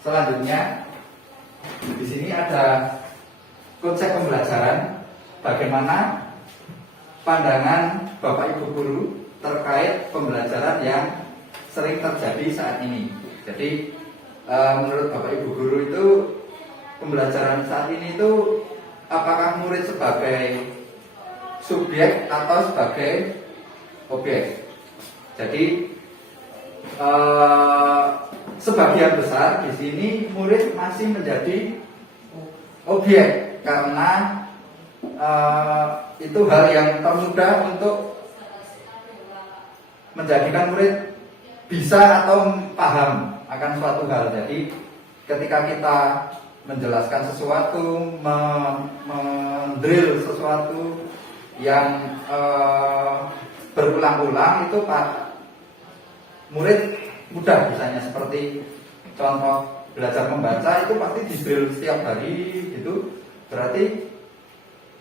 Selanjutnya di sini ada konsep pembelajaran, bagaimana pandangan Bapak Ibu guru terkait pembelajaran yang sering terjadi saat ini. Jadi menurut Bapak Ibu guru itu pembelajaran saat ini itu apakah murid sebagai subjek atau sebagai objek? Jadi sebagian besar di sini murid masih menjadi objek karena itu hal yang termudah untuk menjadikan murid bisa atau paham akan suatu hal. Jadi ketika kita menjelaskan sesuatu, mendrill sesuatu yang berulang-ulang, itu Pak murid mudah bisanya. Seperti contoh belajar membaca itu pasti di-drill setiap hari gitu. Berarti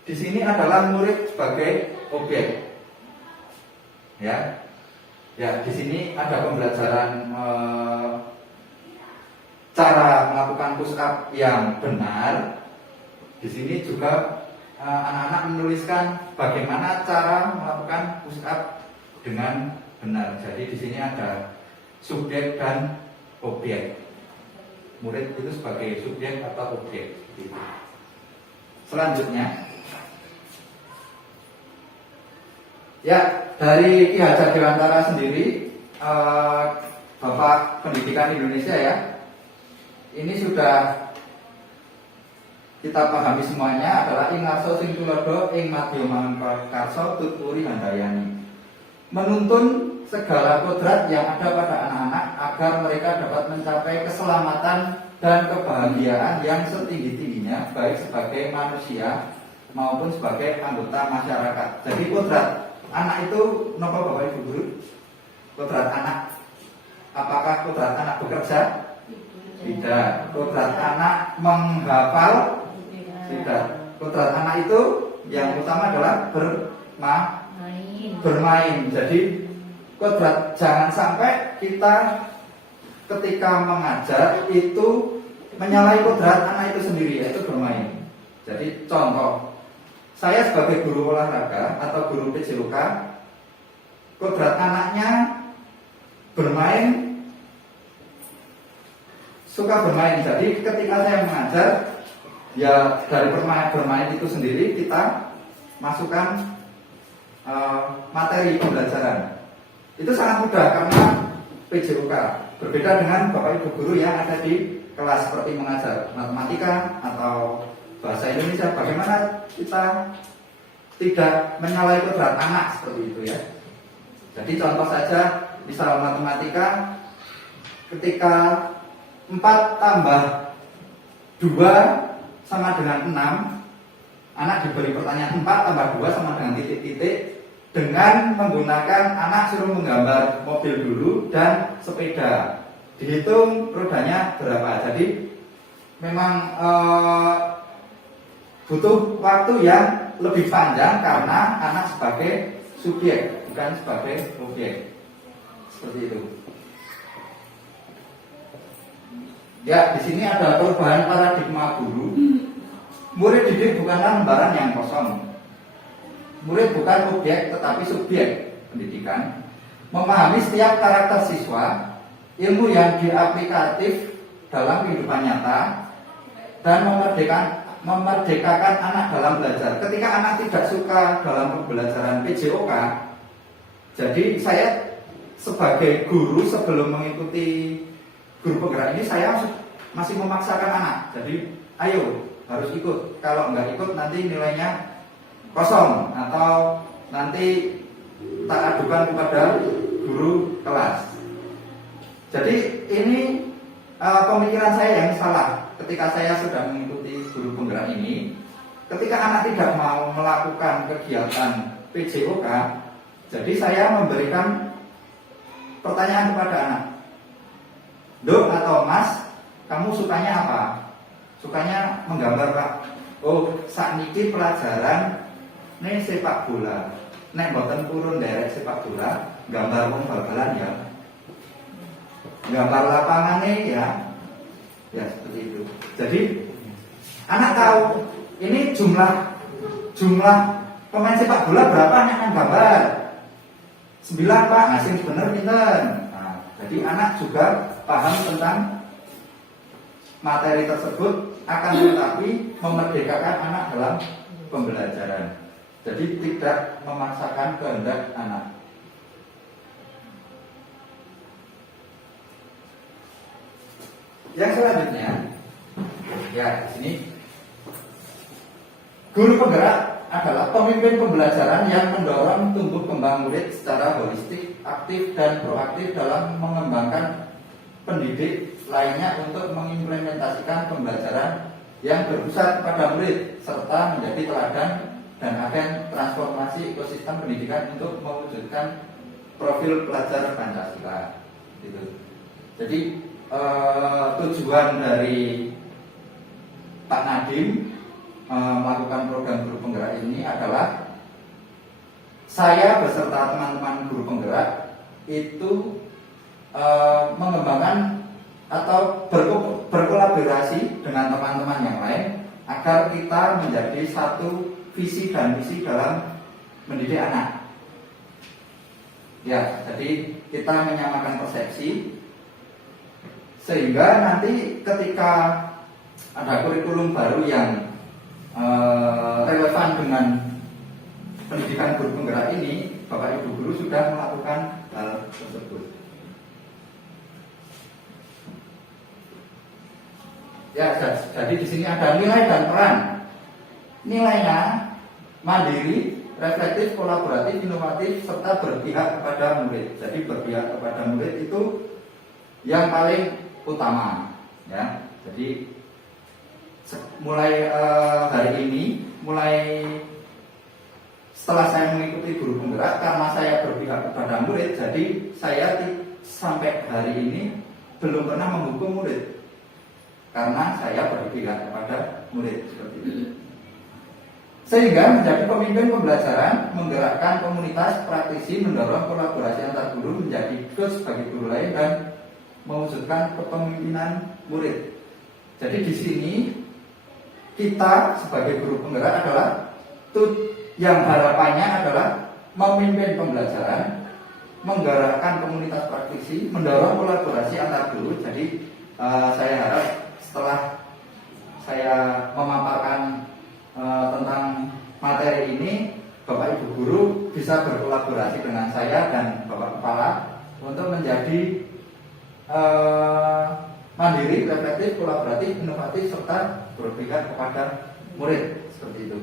di sini adalah murid sebagai objek. Ya, di sini ada pembelajaran cara melakukan push up yang benar. Di sini juga anak-anak menuliskan bagaimana cara melakukan push up dengan benar. Jadi di sini ada subjek dan objek. Murid itu sebagai subjek atau objek. Selanjutnya, ya dari Ki Hajar Dewantara sendiri, Bapak Pendidikan Indonesia ya, ini sudah kita pahami semuanya adalah ing ngarsa sing tulodo ing madya manungkarsa tuturi handayani. Menuntun segala kodrat yang ada pada anak-anak agar mereka dapat mencapai keselamatan dan kebahagiaan yang setinggi-tingginya, baik sebagai manusia maupun sebagai anggota masyarakat. Jadi kodrat anak itu napa Bapak Ibu guru? Kodrat anak, apakah kodrat anak bekerja? Tidak. Kodrat anak menghafal? Tidak. Kodrat anak itu yang utama adalah bermain. Jadi kodrat jangan sampai kita ketika mengajar itu menyalahi kodrat anak itu sendiri, yaitu bermain. Jadi contoh, saya sebagai guru olahraga atau guru PJOK, kodrat anaknya bermain, suka bermain. Jadi ketika saya mengajar, ya dari bermain itu sendiri kita masukkan materi pembelajaran. Itu sangat mudah karena PJOK. Berbeda dengan Bapak Ibu guru yang ada di kelas seperti mengajar matematika atau bahasa Indonesia. Bagaimana kita tidak menyalahi kodrat anak seperti itu ya. Jadi contoh saja, misal matematika, ketika 4 tambah 2 sama dengan 6, anak diberi pertanyaan 4 tambah 2 sama dengan titik-titik, dengan menggunakan anak suruh menggambar mobil dulu dan sepeda, dihitung rodanya berapa. Jadi memang butuh waktu yang lebih panjang karena anak sebagai subjek bukan sebagai objek. Seperti itu. Ya, di sini ada perubahan paradigma guru. Murid didik bukanlah lembaran yang kosong. Murid bukan objek tetapi subjek pendidikan. Memahami setiap karakter siswa, ilmu yang diaplikatif dalam kehidupan nyata, dan memerdekakan anak dalam belajar. Ketika anak tidak suka dalam pembelajaran PJOK, jadi saya sebagai guru sebelum mengikuti guru penggerak ini, saya masih memaksakan anak. Jadi ayo harus ikut. Kalau nggak ikut nanti nilainya kosong atau nanti tak adukan kepada guru kelas. Jadi ini pemikiran saya yang salah ketika saya sudah mengikuti guru penggerak ini. Ketika anak tidak mau melakukan kegiatan PJOK, jadi saya memberikan pertanyaan kepada anak. Dok atau Mas, kamu sukanya apa? Sukanya menggambar Pak. Oh, sakniki pelajaran nih sepak bola. Nek boten purun derek sepak bola, gambar wong bal-balan ya. Gambar lapangan nih ya. Ya seperti itu. Jadi anak tahu ini jumlah pemain sepak bola berapa, anak kan gambar 9 Pak, ngasih bener pinten. Nah, jadi anak juga paham tentang materi tersebut, akan tetapi memerdekakan anak dalam pembelajaran. Jadi tidak memaksakan kehendak anak. Yang selanjutnya, ya di sini guru penggerak adalah pemimpin pembelajaran yang mendorong tumbuh kembang murid secara holistik, aktif dan proaktif dalam mengembangkan pendidik lainnya untuk mengimplementasikan pembelajaran yang berpusat pada murid serta menjadi teladan dan agen transformasi ekosistem pendidikan untuk mewujudkan profil pelajar Pancasila. Gitu. Jadi tujuan dari Pak Nadiem melakukan program guru penggerak ini adalah saya beserta teman-teman guru penggerak itu mengembangkan atau berkolaborasi dengan teman-teman yang lain agar kita menjadi satu visi dan misi dalam mendidik anak. Ya, jadi kita menyamakan persepsi sehingga nanti ketika ada kurikulum baru yang relevan dengan pendidikan guru penggerak ini, Bapak Ibu guru sudah melakukan hal tersebut. Ya, jadi di sini ada nilai dan peran. Nilainya mandiri, reflektif, kolaboratif, inovatif, serta berpihak kepada murid. Jadi berpihak kepada murid itu yang paling utama, ya. Jadi mulai hari ini, mulai setelah saya mengikuti guru penggerak, karena saya berpihak kepada murid, jadi saya sampai hari ini belum pernah menghukum murid, karena saya berpihak kepada murid seperti itu. Sehingga menjadi pemimpin pembelajaran, menggerakkan komunitas praktisi, mendorong kolaborasi antar guru, menjadi coach bagi guru lain dan mewujudkan kepemimpinan murid. Jadi di sini kita sebagai guru penggerak adalah yang harapannya adalah memimpin pembelajaran, menggerakkan komunitas praktisi, mendorong kolaborasi antar guru. Jadi saya harap setelah saya memaparkan tentang materi ini, Bapak Ibu guru bisa berkolaborasi dengan saya dan Bapak Kepala untuk menjadi mandiri, reflektif, kolaboratif, inovatif, serta berpihak kepada murid seperti itu.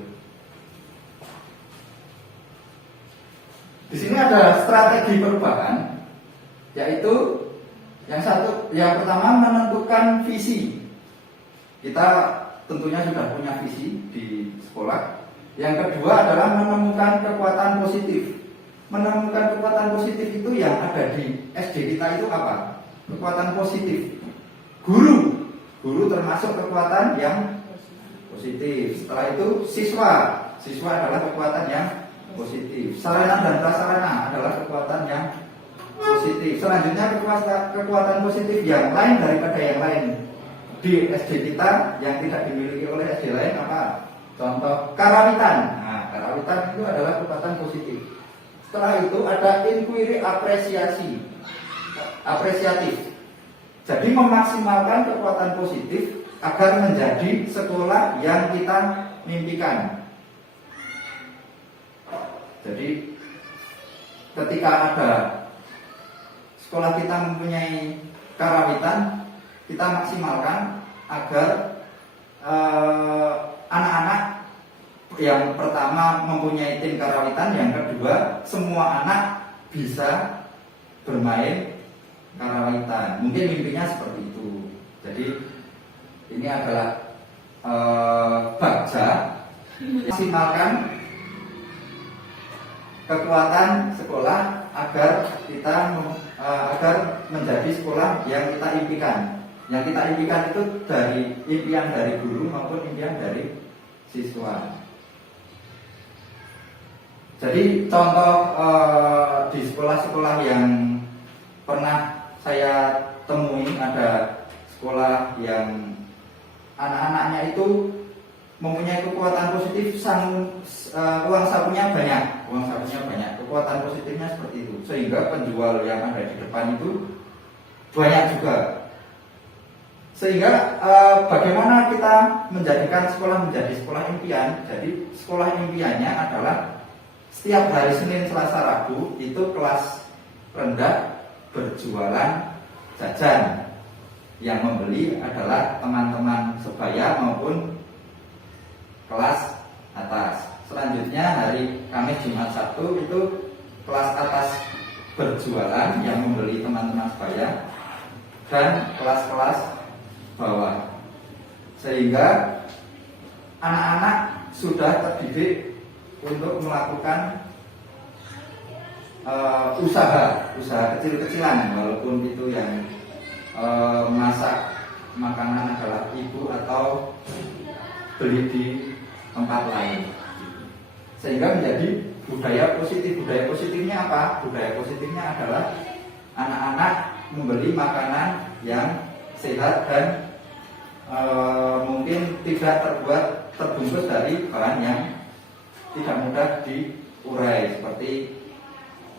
Di sini ada strategi perubahan, yaitu yang pertama menentukan visi. Kita tentunya sudah punya visi di sekolah. Yang kedua adalah menemukan kekuatan positif. Menemukan kekuatan positif itu yang ada di SD kita itu apa? Kekuatan positif. Guru termasuk kekuatan yang positif. Setelah itu siswa adalah kekuatan yang positif. Sarana dan prasarana adalah kekuatan yang positif. Selanjutnya kekuatan positif yang lain daripada yang lain di SD kita yang tidak dimiliki oleh SD lain apa? Contoh karawitan. Nah, karawitan itu adalah kekuatan positif. Setelah itu ada inquiry apresiatif. Jadi memaksimalkan kekuatan positif agar menjadi sekolah yang kita mimpikan. Jadi ketika ada sekolah kita mempunyai karawitan, kita maksimalkan agar anak-anak yang pertama mempunyai tim karawitan, yang kedua semua anak bisa bermain karawitan. Mungkin mimpinya seperti itu. Jadi ini adalah bagja maksimalkan kekuatan sekolah agar kita agar menjadi sekolah yang kita impikan. Yang kita impikan itu dari impian dari guru maupun impian dari siswa. Jadi contoh di sekolah-sekolah yang pernah saya temui, ada sekolah yang anak-anaknya itu mempunyai kekuatan positif, uang sakunya banyak, kekuatan positifnya seperti itu, sehingga penjual yang ada di depan itu banyak juga. Sehingga bagaimana kita menjadikan sekolah menjadi sekolah impian? Jadi sekolah impiannya adalah setiap hari Senin, Selasa, Rabu itu kelas rendah berjualan jajan. Yang membeli adalah teman-teman sebaya maupun kelas atas. Selanjutnya hari Kamis, Jumat, Sabtu itu kelas atas berjualan yang membeli teman-teman sebaya, dan kelas-kelas bawah. Sehingga anak-anak sudah terdidik untuk melakukan usaha kecil-kecilan, walaupun itu yang masak makanan adalah ibu atau beli di tempat lain, sehingga menjadi budaya positif. Budaya positifnya apa? Budaya positifnya adalah anak-anak membeli makanan yang sehat dan mungkin tidak terbungkus dari bahan yang tidak mudah diurai, seperti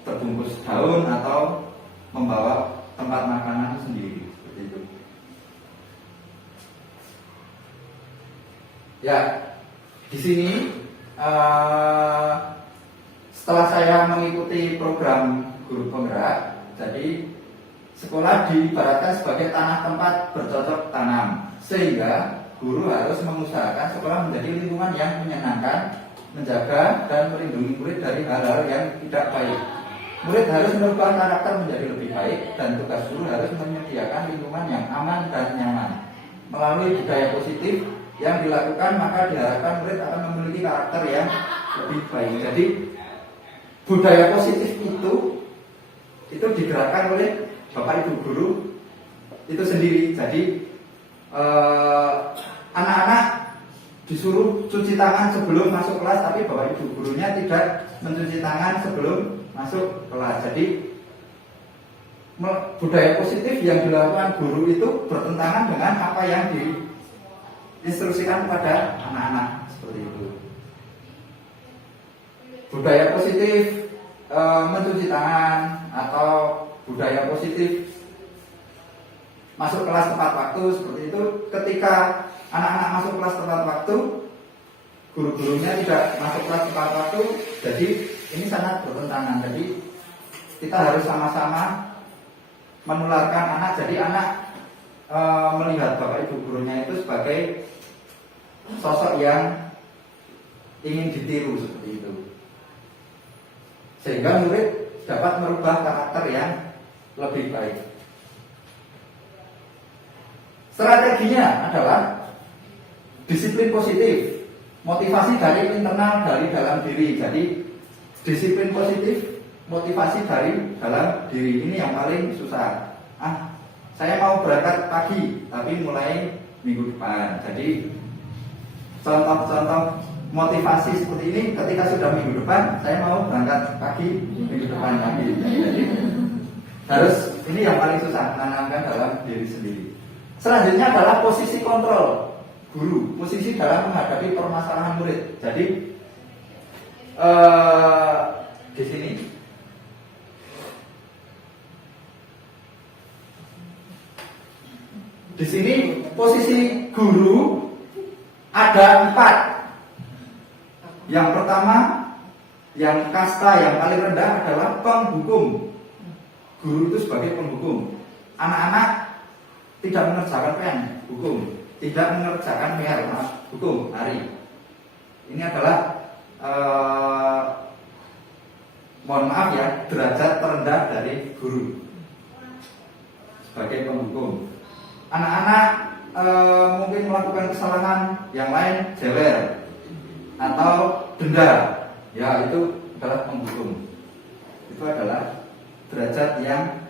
terbungkus daun atau membawa tempat makanan sendiri, seperti itu. Ya, di sini setelah saya mengikuti program guru penggerak, jadi sekolah diibaratkan sebagai tanah tempat bercocok tanam, sehingga guru harus mengusahakan sekolah menjadi lingkungan yang menyenangkan, menjaga dan melindungi murid dari hal-hal yang tidak baik. Murid harus merubah karakter menjadi lebih baik, dan tugas guru harus menyediakan lingkungan yang aman dan nyaman. Melalui budaya positif yang dilakukan, maka diharapkan murid akan memiliki karakter yang lebih baik. Jadi budaya positif itu digerakkan oleh Bapak Ibu guru itu sendiri. Jadi anak-anak disuruh cuci tangan sebelum masuk kelas, tapi Bapak Ibu gurunya tidak mencuci tangan sebelum masuk kelas. Jadi budaya positif yang dilakukan guru itu bertentangan dengan apa yang diinstruksikan kepada anak-anak, seperti itu. Budaya positif mencuci tangan atau budaya positif masuk kelas tepat waktu, seperti itu. Ketika anak-anak masuk kelas tepat waktu, guru-gurunya tidak masuk kelas tepat waktu, jadi ini sangat bertentangan. Jadi kita harus sama-sama menularkan anak. Jadi anak melihat Bapak Ibu gurunya itu sebagai sosok yang ingin ditiru, seperti itu, sehingga murid dapat merubah karakter yang lebih baik. Strateginya adalah disiplin positif, motivasi dari internal, dari dalam diri. Jadi disiplin positif, motivasi dari dalam diri, ini yang paling susah. Saya mau berangkat pagi, tapi mulai minggu depan. Jadi contoh-contoh motivasi seperti ini, ketika sudah minggu depan, saya mau berangkat pagi minggu depan lagi. Jadi harus, ini yang paling susah, menanamkan dalam diri sendiri. Selanjutnya adalah posisi kontrol guru, posisi dalam menghadapi permasalahan murid. Jadi di sini posisi guru ada 4. Yang pertama, yang kasta yang paling rendah adalah penghukum. Guru itu sebagai penghukum. Anak-anak tidak mengerjakan pen, hukum. Tidak mengerjakan PR, hukum, hari. Ini adalah mohon maaf ya, derajat terendah dari guru sebagai penghukum. Anak-anak mungkin melakukan kesalahan yang lain, jewer atau denda, ya itu adalah penghukum. Itu adalah derajat yang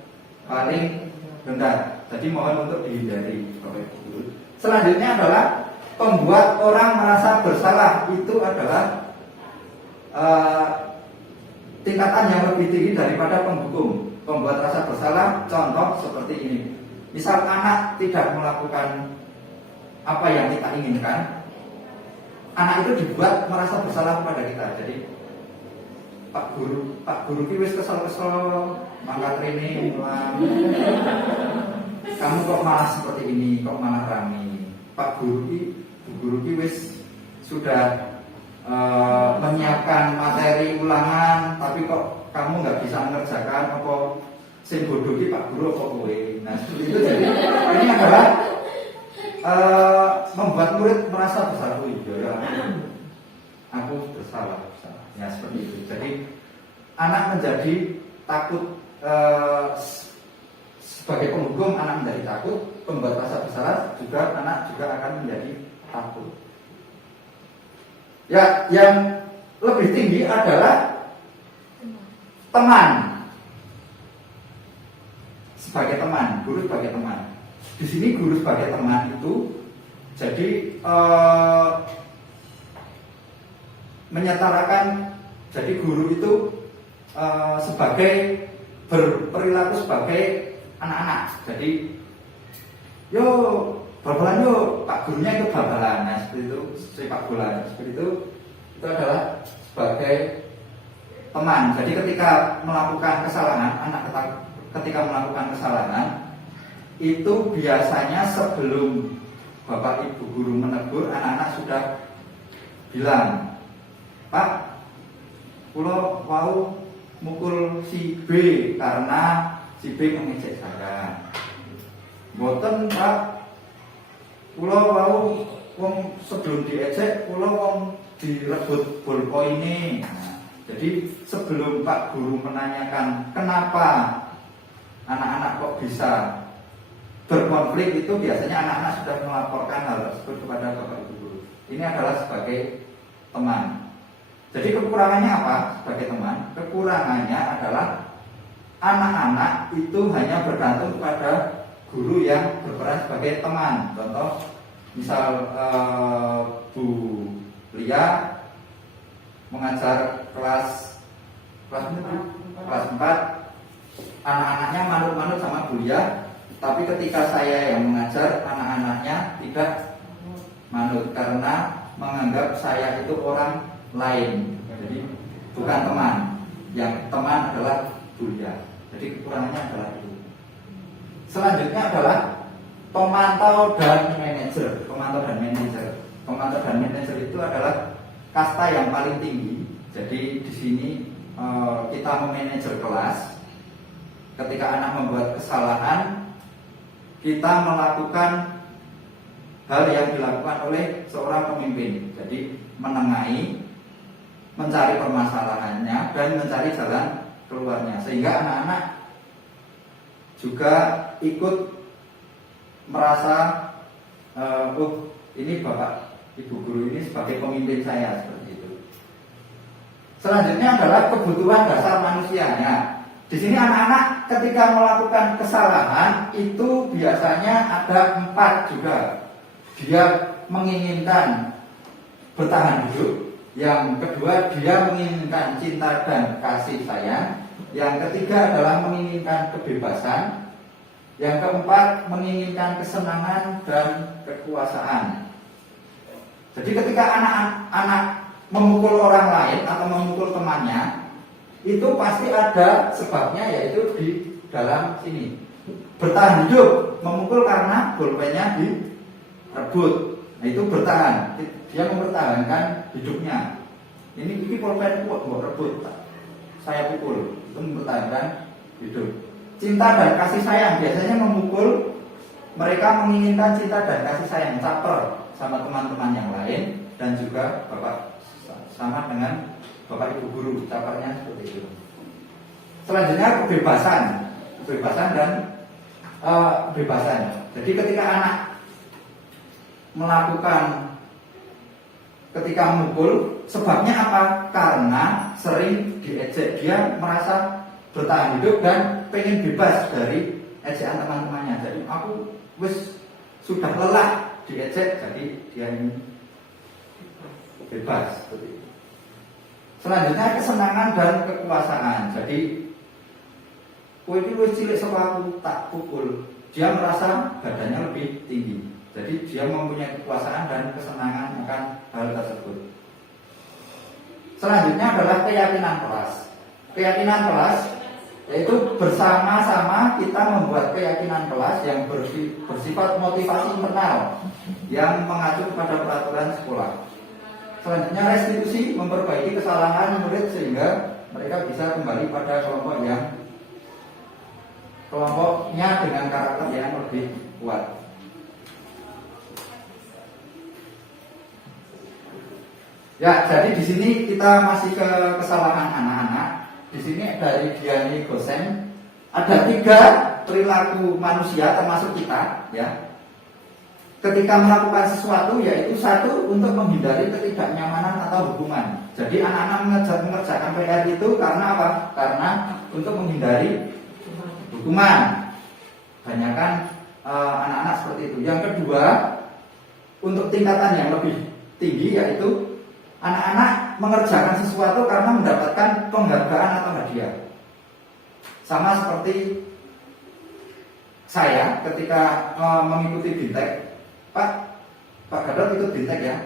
paling rendah. Jadi mohon untuk dihindari, Bapak Ibu guru. Selanjutnya adalah pembuat orang merasa bersalah. Itu adalah tingkatan yang lebih tinggi daripada penghukum. Pembuat rasa bersalah, contoh seperti ini. Misal anak tidak melakukan apa yang kita inginkan, anak itu dibuat merasa bersalah kepada kita. Jadi Pak guru ki wis kesel-kesel mangkat rene mulang. Kamu kok malah seperti ini, kok malah rame. Pak guru ki wis sudah menyiapkan materi ulangan, tapi kok kamu nggak bisa mengerjakan, apa sing bodoh ki Pak guru apa kowe. Nah, seperti itu. Jadi ini adalah membuat murid merasa bersalah. Ya, aku bersalah. Ya seperti itu. Jadi anak menjadi takut, sebagai penghukum anak menjadi takut, pembuat rasa bersalah juga anak juga akan menjadi takut. Ya, yang lebih tinggi adalah teman. Sebagai teman, guru sebagai teman. Di sini guru sebagai teman itu jadi menyetarakan, jadi guru itu sebagai berperilaku sebagai anak-anak. Jadi yo bal-balan yo, Pak gurunya itu bal-balan. Nah seperti itu, sepak bola seperti itu adalah sebagai teman. Jadi ketika melakukan kesalahan, anak ketika melakukan kesalahan itu biasanya sebelum Bapak Ibu guru menegur, anak-anak sudah bilang, Pak, kulo mau mukul si B karena si B mengejek saya. Mboten Pak, kulo mau wong sebelum diejek, kulo wong direbut bolpoine. Nah, jadi sebelum Pak guru menanyakan kenapa anak-anak kok bisa berkonflik, itu biasanya anak-anak sudah melaporkan hal tersebut kepada Bapak Ibu guru. Ini adalah sebagai teman. Jadi kekurangannya apa sebagai teman? Kekurangannya adalah anak-anak itu hanya bergantung kepada guru yang berperan sebagai teman. Contoh, misal Bu Lia mengajar kelas 4, anak-anaknya manut-manut sama Bu Lia, tapi ketika saya yang mengajar, anak-anaknya tidak manut karena menganggap saya itu orang lain. Jadi bukan teman. Yang teman adalah Bu Lia. Jadi kekurangannya adalah itu. Selanjutnya adalah pemantau dan manajer. Pemantau dan manajer. Pemantau dan manajer itu adalah kasta yang paling tinggi. Jadi di sini kita memanajer kelas. Ketika anak membuat kesalahan, kita melakukan hal yang dilakukan oleh seorang pemimpin. Jadi menengahi, mencari permasalahannya, dan mencari jalan keluarnya. Sehingga anak-anak juga ikut merasa, oh ini Bapak Ibu guru ini sebagai pemimpin saya, seperti itu. Selanjutnya adalah kebutuhan dasar manusianya. Di sini anak-anak ketika melakukan kesalahan itu biasanya ada 4 juga. Dia menginginkan bertahan hidup. Yang kedua, dia menginginkan cinta dan kasih sayang. Yang ketiga adalah menginginkan kebebasan. Yang keempat, menginginkan kesenangan dan kekuasaan. Jadi ketika anak-anak memukul orang lain atau memukul temannya, itu pasti ada sebabnya, yaitu di dalam sini. Bertahan hidup, memukul karena bolpennya direbut. Nah itu bertahan, dia mempertahankan hidupnya. Ini bolpen kuat, mau rebut, saya pukul, itu mempertahankan hidup. Cinta dan kasih sayang, biasanya memukul, mereka menginginkan cinta dan kasih sayang, caper sama teman-teman yang lain, dan juga Bapak sama dengan Bapak Ibu guru, capernya seperti itu. Selanjutnya kebebasan dan kebebasan. Jadi ketika anak melakukan, ketika memukul, sebabnya apa? Karena sering diejek, dia merasa bertahan hidup dan pengen bebas dari ejekan teman-temannya. Jadi aku sudah lelah diejek, jadi dia ingin bebas seperti itu. Selanjutnya kesenangan dan kekuasaan. Jadi kowe iki wis cilik saka aku tak pukul. dia merasa badannya lebih tinggi. Jadi dia mempunyai kekuasaan dan kesenangan akan hal tersebut. Selanjutnya adalah keyakinan kelas. Keyakinan kelas yaitu bersama-sama kita membuat keyakinan kelas yang bersifat motivasi internal yang mengacu kepada peraturan sekolah. Selanjutnya restitusi, memperbaiki kesalahan murid sehingga mereka bisa kembali pada kelompoknya dengan karakter yang lebih kuat. Ya, jadi di sini kita masih ke kesalahan anak-anak. Di sini dari Diani Gosen ada 3 perilaku manusia termasuk kita, ya. Ketika melakukan sesuatu, yaitu 1 untuk menghindari ketidaknyamanan atau hukuman. Jadi anak-anak mengerjakan PR itu karena apa? Karena untuk menghindari hukuman. Banyakkan anak-anak seperti itu. Yang kedua, untuk tingkatan yang lebih tinggi, yaitu anak-anak mengerjakan sesuatu karena mendapatkan penghargaan atau hadiah. Sama seperti saya ketika mengikuti Bintek. Pak Gadot ikut Bintek ya.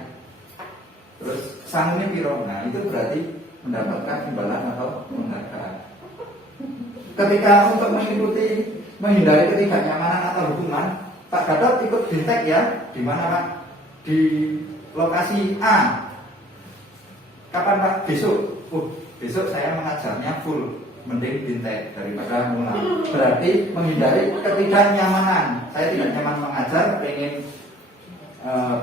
Terus sangune piro. Nah, itu berarti mendapatkan imbalan atau penghargaan. Ketika untuk menghindari ketidaknyamanan atau hukuman, Pak Gadot ikut Bintek ya. Di mana Pak? Di lokasi A. Kapan Pak? Besok. Besok saya mengajarnya full, mending Bintek daripada ngulang. Berarti menghindari ketidaknyamanan. Saya tidak nyaman mengajar, pengen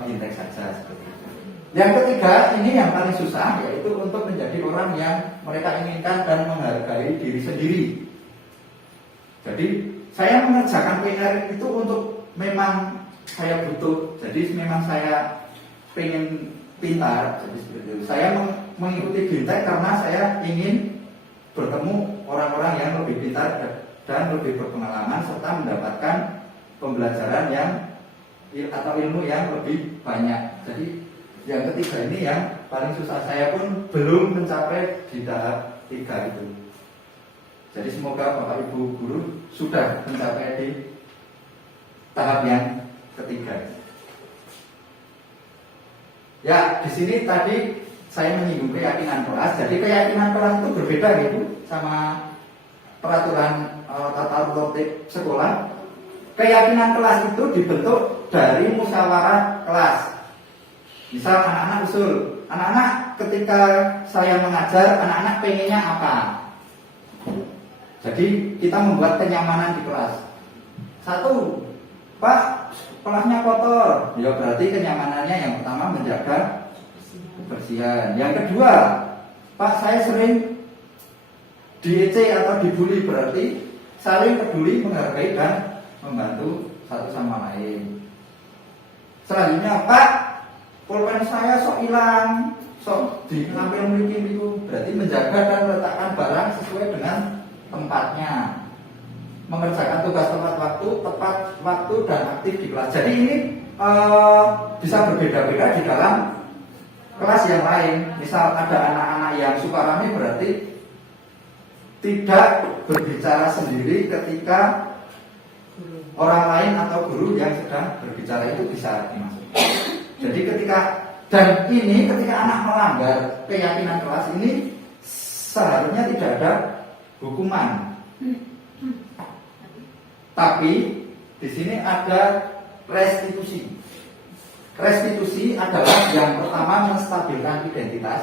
Bintek saja seperti itu. Yang ketiga, ini yang paling susah, yaitu untuk menjadi orang yang mereka inginkan dan menghargai diri sendiri. Jadi saya mengerjakan PR itu untuk memang saya butuh. Jadi memang saya pengen pintar, jadi seperti itu. Saya mengikuti Bintek karena saya ingin bertemu orang-orang yang lebih pintar dan lebih berpengalaman serta mendapatkan pembelajaran yang atau ilmu yang lebih banyak. Jadi yang ketiga ini yang paling susah. Saya pun belum mencapai di tahap 3 itu. Jadi semoga Bapak Ibu guru sudah mencapai di tahap yang ketiga. Ya, di sini tadi saya menyinggung keyakinan kelas. Jadi keyakinan kelas itu berbeda gitu sama peraturan tata tertib sekolah. Keyakinan kelas itu dibentuk dari musyawarah kelas. Misal anak-anak usul, anak-anak ketika saya mengajar, anak-anak pengennya apa? Jadi kita membuat kenyamanan di kelas. 1, Pak, kelasnya kotor. Ya berarti kenyamanannya yang pertama menjaga kebersihan. Yang kedua, Pak, saya sering diece atau dibully. Berarti saling peduli, menghargai dan membantu satu sama lain. Selanjutnya, Pak, pulpen saya sok hilang, sok diambil miliki itu. Berarti menjaga dan meletakkan barang sesuai dengan tempatnya. Mengerjakan tugas tepat waktu dan aktif di kelas. Jadi ini bisa berbeda-beda di dalam kelas yang lain. Misal ada anak-anak yang suka rame, berarti tidak berbicara sendiri ketika orang lain atau guru yang sedang berbicara itu bisa dimasukkan. Jadi ketika anak melanggar keyakinan kelas ini seharusnya tidak ada hukuman. Tapi di sini ada restitusi. Restitusi adalah yang pertama menstabilkan identitas.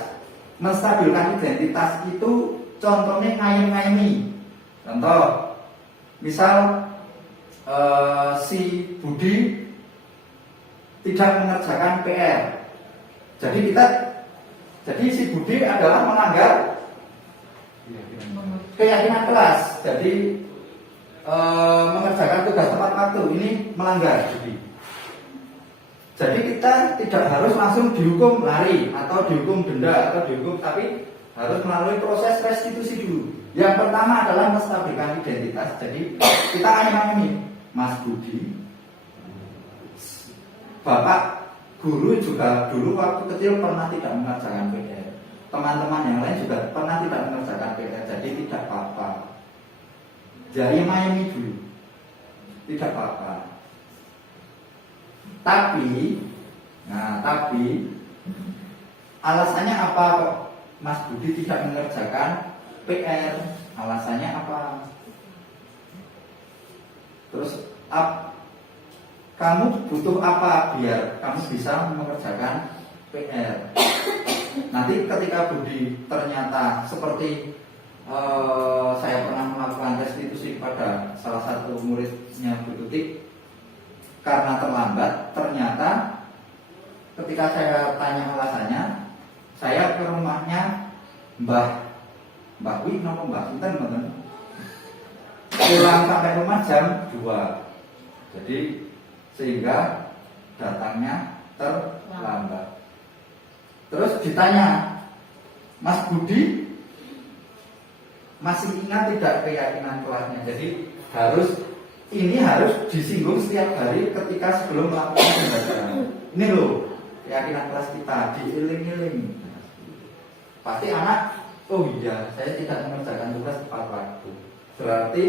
Menstabilkan identitas itu contohnya ngayem-ngayemi. Contoh, misal si Budi tidak mengerjakan PR. Jadi si Budi adalah melanggar keyakinan kelas. Jadi mengerjakan tugas tepat waktu ini melanggar. Jadi kita tidak harus langsung dihukum lari atau dihukum denda atau dihukum, tapi harus melalui proses restitusi dulu. Yang pertama adalah menstabilkan identitas. Jadi kita hanya ini, Mas Budi, Bapak guru juga dulu waktu kecil pernah tidak mengerjakan PR. Teman-teman yang lain juga pernah tidak mengerjakan PR. Jadi tidak apa-apa. Jadi main dulu. tidak apa-apa. Tapi alasannya apa kok Mas Budi tidak mengerjakan PR? Alasannya apa? Terus kamu butuh apa biar kamu bisa mengerjakan PR? Nanti ketika Budi ternyata seperti saya pernah melakukan restitusi pada salah satu muridnya Bu Tutik, karena terlambat, ternyata ketika saya tanya alasannya, saya ke rumahnya Mbah Wi, nama Mbah Sinten, pulang sampai rumah jam 2. Jadi sehingga datangnya terlambat. Terus ditanya, Mas Budi masih ingat tidak keyakinan kelasnya? Jadi ini harus disinggung setiap hari ketika sebelum melakukan pembelajaran. Ini loh keyakinan kelas kita, diiling-iling. Pasti anak, oh iya, saya tidak mengerjakan tugas tepat waktu. Berarti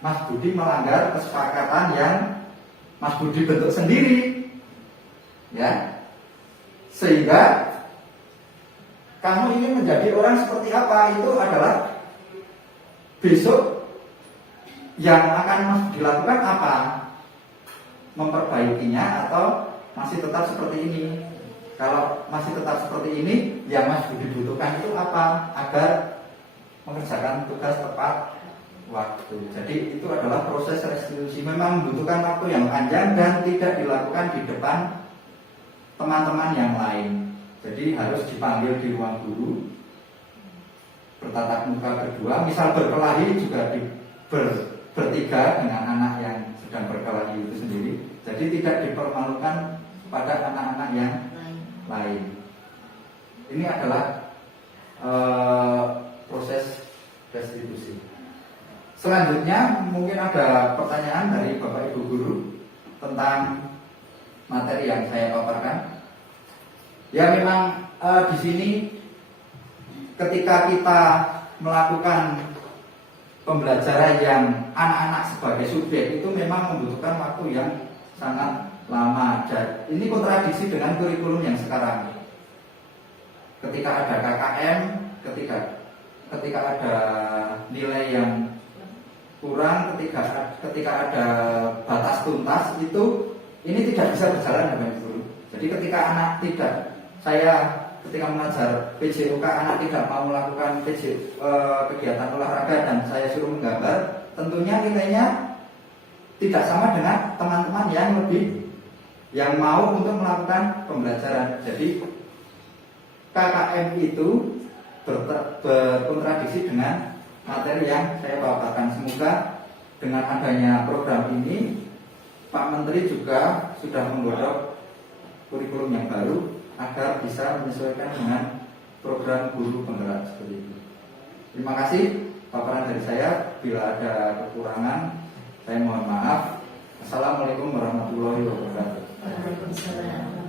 Mas Budi melanggar kesepakatan yang Mas Budi bentuk sendiri, ya. Sehingga kamu ingin menjadi orang seperti apa, itu adalah besok yang akan Mas Budi lakukan apa? Memperbaikinya atau masih tetap seperti ini? Kalau masih tetap seperti ini, yang Mas Budi butuhkan itu apa? Agar mengerjakan tugas tepat waktu. Jadi itu adalah proses restitusi. Memang membutuhkan waktu yang panjang dan tidak dilakukan di depan teman-teman yang lain. Jadi harus dipanggil di ruang guru, bertatap muka berdua. Misal berkelahi juga bertiga dengan anak yang sedang berkelahi itu sendiri. Jadi tidak dipermalukan pada anak-anak yang lain. Ini adalah proses restitusi. Selanjutnya mungkin ada pertanyaan dari Bapak Ibu guru tentang materi yang saya paparkan. Ya memang di sini ketika kita melakukan pembelajaran yang anak-anak sebagai subjek itu memang membutuhkan waktu yang sangat lama, dan ini kontradiksi dengan kurikulum yang sekarang. Ketika ada KKM, ketika ada nilai yang kurang, ketika ada batas tuntas, itu ini tidak bisa berjalan dengan guru. Jadi ketika anak ketika mengajar PJOK, anak tidak mau melakukan kegiatan olahraga dan saya suruh menggambar, tentunya nilainya tidak sama dengan teman-teman yang mau untuk melakukan pembelajaran. Jadi KKM itu berkontradiksi dengan materi yang saya paparkan. Semoga dengan adanya program ini Pak Menteri juga sudah menggodok kurikulum yang baru agar bisa menyesuaikan dengan program guru penggerak seperti itu. Terima kasih paparan dari saya. Bila ada kekurangan, saya mohon maaf. Assalamualaikum warahmatullahi wabarakatuh. Waalaikumsalam.